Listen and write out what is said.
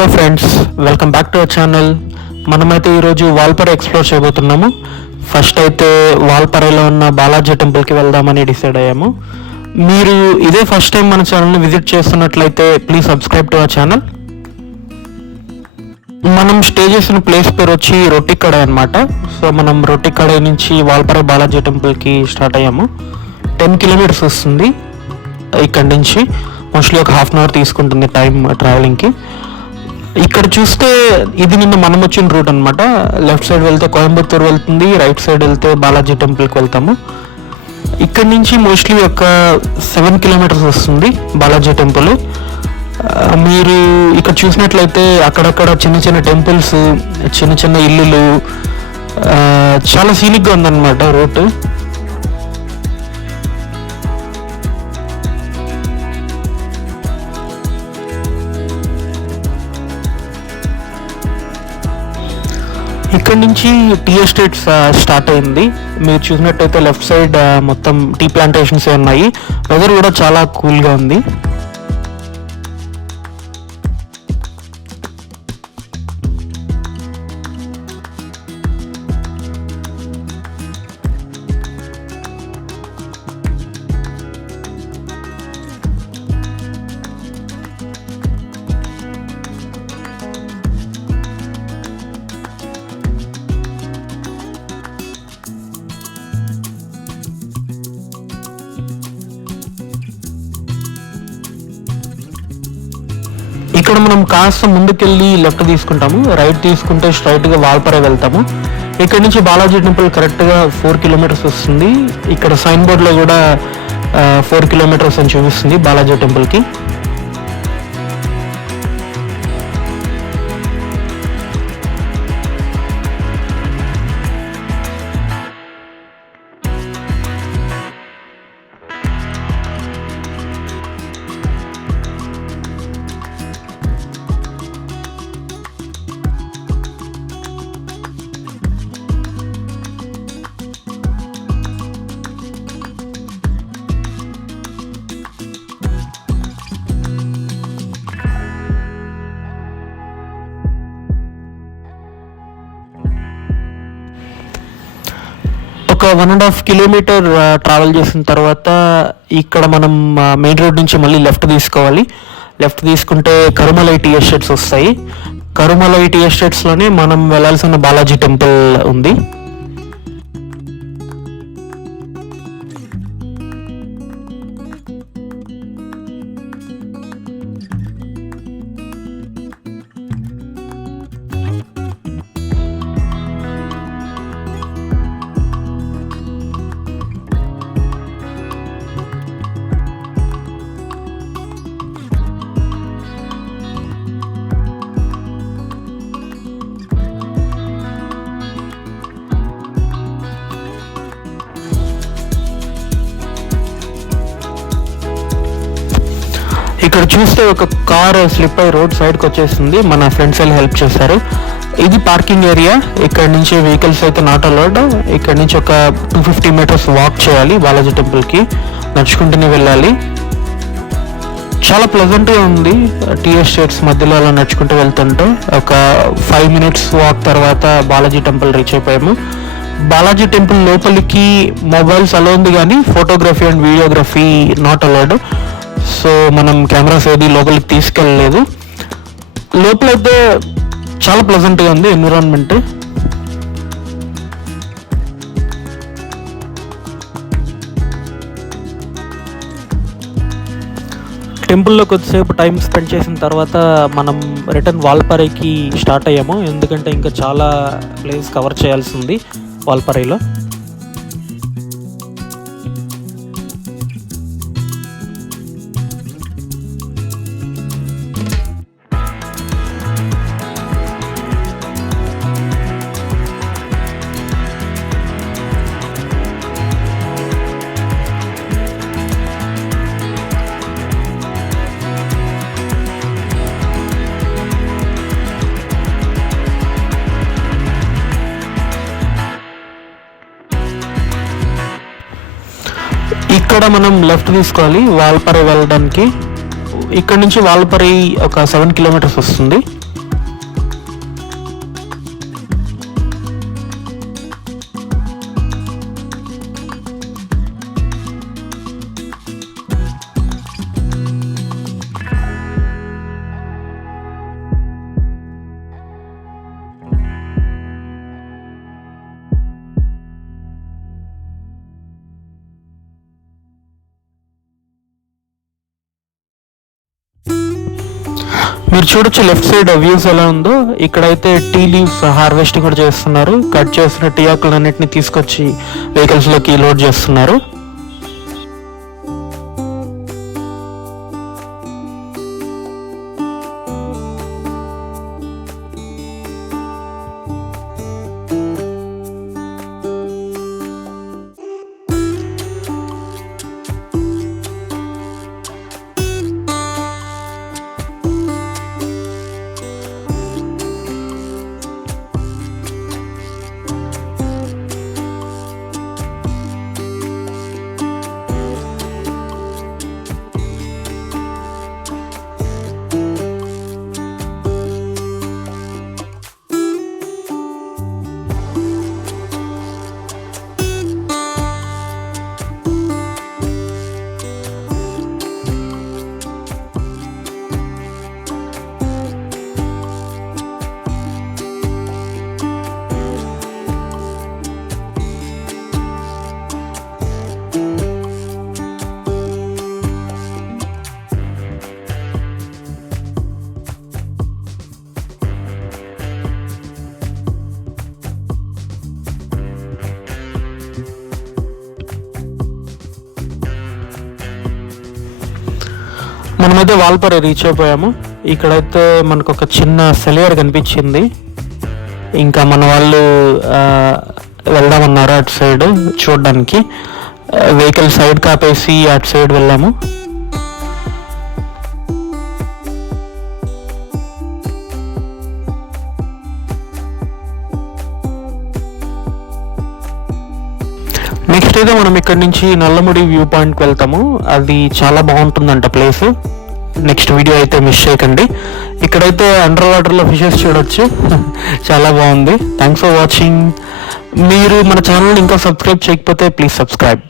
Hello friends, welcome back to our channel. మనమైతే ఈరోజు వాల్పறை ఎక్స్ప్లోర్ చేయబోతున్నాము. ఫస్ట్ అయితే వాల్పறைలో ఉన్న బాలాజీ టెంపుల్కి వెళ్దామని డిసైడ్ అయ్యాము. మీరు ఇదే ఫస్ట్ టైం మన ఛానల్ని విజిట్ చేస్తున్నట్లయితే please subscribe to our channel. మనం స్టే చేసిన ప్లేస్ పేరు వచ్చి రొట్టికడై అనమాట. సో మనం రొట్టికడై నుంచి వాల్పறை బాలాజీ టెంపుల్కి స్టార్ట్ అయ్యాము. 10 కిలోమీటర్స్ వస్తుంది ఇక్కడి నుంచి. మోస్ట్లీ ఒక హాఫ్ అన్ అవర్ తీసుకుంటుంది టైం ట్రావెలింగ్కి. ఇక్కడ చూస్తే ఇది నిన్న మనం వచ్చిన రూట్ అనమాట. లెఫ్ట్ సైడ్ వెళ్తే కోయంబత్తూరు వెళ్తుంది, రైట్ సైడ్ వెళ్తే బాలాజీ టెంపుల్కి వెళ్తాము. ఇక్కడ నుంచి మోస్ట్లీ ఒక 7 కిలోమీటర్స్ వస్తుంది బాలాజీ టెంపుల్. మీరు ఇక్కడ చూసినట్లయితే అక్కడక్కడ చిన్న చిన్న టెంపుల్స్, చిన్న చిన్న ఇల్లులు, చాలా సీనిక్గా ఉందన్నమాట రూట్. ఇక్కడ నుంచి టీ ఎస్టేట్స్ స్టార్ట్ అయింది. మీరు చూసినట్టయితే లెఫ్ట్ సైడ్ మొత్తం టీ ప్లాంటేషన్స్ ఉన్నాయి. వెదర్ కూడా చాలా కూల్గా ఉంది. ఇక్కడ మనం కాస్త ముందుకెళ్ళి లెఫ్ట్ తీసుకుంటాము, రైట్ తీసుకుంటే స్ట్రైట్గా వాల్పறை వెళ్తాము. ఇక్కడ నుంచి బాలాజీ టెంపుల్ కరెక్ట్గా 4 కిలోమీటర్స్ వస్తుంది. ఇక్కడ సైన్ బోర్డ్లో కూడా 4 కిలోమీటర్స్ అని చూపిస్తుంది బాలాజీ టెంపుల్కి. ఒక 1.5 కిలోమీటర్ ట్రావెల్ చేసిన తర్వాత ఇక్కడ మనం మెయిన్ రోడ్ నుంచి మళ్ళీ లెఫ్ట్ తీసుకోవాలి. లెఫ్ట్ తీసుకుంటే కరుమలై టీ ఎస్టేట్స్ వస్తాయి. కరుమలై టీ ఎస్టేట్స్లోనే మనం వెళ్ళాల్సిన బాలాజీ టెంపుల్ ఉంది. ఇక్కడ చూస్తే ఒక కార్ స్లిప్ అయి రోడ్ సైడ్కి వచ్చేసింది. మన ఫ్రెండ్స్ వెళ్ళి హెల్ప్ చేశారు. ఇది పార్కింగ్ ఏరియా. ఇక్కడ నుంచి వెహికల్స్ అయితే నాట్ అలౌడ్. ఇక్కడ నుంచి ఒక 250 మీటర్స్ వాక్ చేయాలి బాలాజీ టెంపుల్కి. నడుచుకుంటూనే వెళ్ళాలి. చాలా ప్లెజెంట్గా ఉంది టీ ఎస్టేట్స్ మధ్యలో అలా నడుచుకుంటూ వెళ్తుంటే. ఒక 5 మినిట్స్ వాక్ తర్వాత బాలాజీ టెంపుల్ రీచ్ అయిపోయాము. బాలాజీ టెంపుల్ లోపలికి మొబైల్స్ అలో ఉంది, కానీ photography and videography not allowed. So మనం కెమెరాస్ ఏది లోపలికి తీసుకెళ్ళలేదు. లోపలైతే చాలా ప్లెజెంట్గా ఉంది ఎన్విరాన్మెంట్. టెంపుల్లో కొద్దిసేపు టైం స్పెండ్ చేసిన తర్వాత మనం రిటర్న్ వాల్పరైకి స్టార్ట్ అయ్యాము. ఎందుకంటే ఇంకా చాలా ప్లేస్ కవర్ చేయాల్సి ఉంది వాల్పరైలో. ఇక్కడ మనం లెఫ్ట్ తీసుకోవాలి వాల్పறை వెళ్ళడానికి. ఇక్కడ నుంచి వాల్పறை ఒక 7 కిలోమీటర్స్ వస్తుంది. మీరు చూడొచ్చు లెఫ్ట్ సైడ్ వ్యూస్ ఎలా ఉందో. ఇక్కడైతే టీ లీవ్స్ హార్వెస్టింగ్ కూడా చేస్తున్నారు. కట్ చేసిన టీ ఆకులన్నింటినీ తీసుకొచ్చి వెహికల్స్ లోకి లోడ్ చేస్తున్నారు. మనమైతే వాల్పార రీచ్ అయిపోయాము. ఇక్కడైతే మనకు ఒక చిన్న సెలియర్ కనిపించింది. ఇంకా మన వాళ్ళు వెళ్దామన్నారు అటు సైడ్ చూడడానికి. వెహికల్ సైడ్ కాపేసి అటు సైడ్ వెళ్ళాము. నెక్స్ట్ అయితే మనం ఇక్కడ నుంచి నల్లముడి వ్యూ పాయింట్కి వెళ్తాము. అది చాలా బాగుంటుందంట ప్లేస్. నెక్స్ట్ వీడియో అయితే మిస్ చేయకండి. ఇక్కడైతే అండర్ వాటర్లో ఫిషెస్ చూడొచ్చు. చాలా బాగుంది. Thanks for watching. మీరు మన ఛానల్ ఇంకా సబ్స్క్రైబ్ చేయకపోతే ప్లీజ్ సబ్స్క్రైబ్.